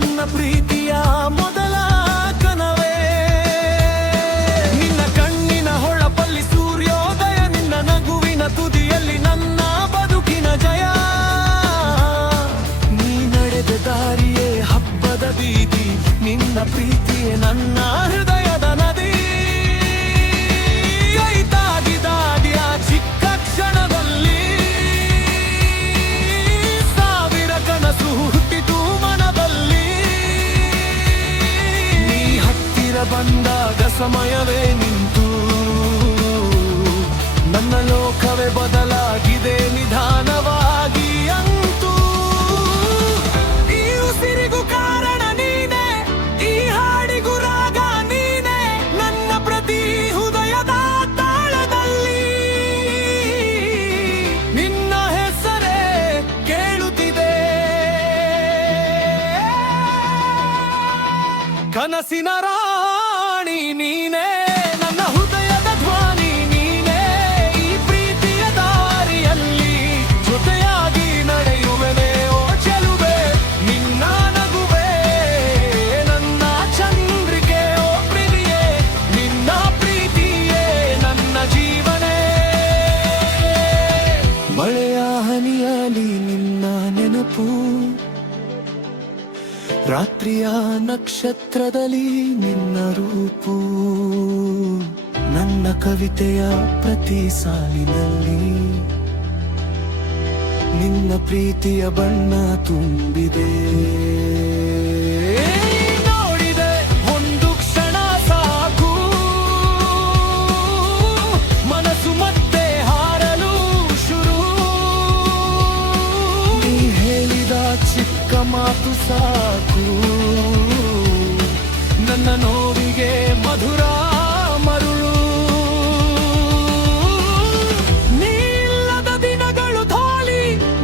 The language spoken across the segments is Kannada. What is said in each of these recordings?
ನನ್ನ ಪ್ರೀತಿಯ ಮೊದಲ ಕನವೇ. ನಿನ್ನ ಕಣ್ಣಿನ ಹೊಳಪಲ್ಲಿ ಸೂರ್ಯೋದಯ, ನಿನ್ನ ನಗುವಿನ ತುದಿಯಲ್ಲಿ ನನ್ನ ಬದುಕಿನ ಜಯ. ನೀ ನಡೆದ ದಾರಿಯೇ ಹಬ್ಬದ ಬೀದಿ, ನಿನ್ನ ಪ್ರೀತಿಯೇ ನನ್ನ ಹೃದಯದ ನದಿ. ಕೈ ತಾಗಿದಾಡಿಯ ಚಿಕ್ಕ ಕ್ಷಣದಲ್ಲಿ ಸಾವಿರ ಕನಸು ಹುಟ್ಟಿತು ಮನದಲ್ಲಿ. ನೀ ಹತ್ತಿರ ಬಂದಾಗ ಸಮಯವೇ ನಿಂತು, ನನ್ನ ಲೋಕವೇ ಬದಲಾಗಿದೆ ನಿಧಾನವಾಗಿ ಅಂತೂ. ಈ ಉಸಿರಿಗೂ ಕಾರಣ ನೀನೆ, ಈ ಹಾಡಿಗೂ ರಾಗ ನೀನೆ, ನನ್ನ ಪ್ರತಿ ಹೃದಯದ ತಾಳದಲ್ಲಿ ನಿನ್ನ ಹೆಸರೇ ಕೇಳುತ್ತಿದೆ. ಕನಸಿನ ರಾಣಿ ನೀನೇ, ನನ್ನ ಹೃದಯದ ಧ್ವನಿ ನೀನೇ. ಈ ಪ್ರೀತಿಯ ದಾರಿಯಲ್ಲಿ ಜೊತೆಯಾಗಿ ನಡೆಯುವೆನೆ ಓ ಚೆಲುವೆ. ನಿನ್ನ ನಗುವೆ ನನ್ನ ಚಂದ್ರಿಕೆ ಓ ಪ್ರಿಯೆ, ನಿನ್ನ ಪ್ರೀತಿಯೇ ನನ್ನ ಜೀವನೇ. ಮಳೆಯ ಹನಿಯಲಿ ನಿನ್ನ ನೆನಪು, ರಾತ್ರಿಯ ನಕ್ಷತ್ರದಲ್ಲಿ ನಿನ್ನ ರೂಪು. ನನ್ನ ಕವಿತೆಯ ಪ್ರತಿ ಸಾಲಿನಲ್ಲಿ ನಿನ್ನ ಪ್ರೀತಿಯ ಬಣ್ಣ ತುಂಬಿದೆ. ನೋಡಿದೆ ಒಂದು ಕ್ಷಣ ಸಾಕು, ಮನಸ್ಸು ಮತ್ತೆ ಹಾರಲು ಶುರು. ನೀ ಹೇಳಿದ ಚಿಕ್ಕ ಮಾತು ಸಾಕು, ನನ್ನ ನೋವಿಗೆ ಮಧುರ ಮರುಳು. ನೀ ಇಲ್ಲದ ದಿನಗಳು ಧೂಳಿ,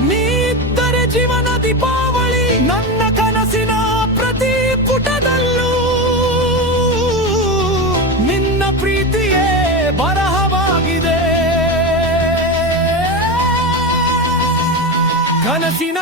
ನೀ ಇದ್ದರೆ ಜೀವನ ದೀಪಾವಳಿ. ನನ್ನ ಕನಸಿನ ಪ್ರತಿ ಪುಟದಲ್ಲೂ ನಿನ್ನ ಪ್ರೀತಿಯೇ ಬರಹವಾಗಿದೆ. ಕನಸಿನ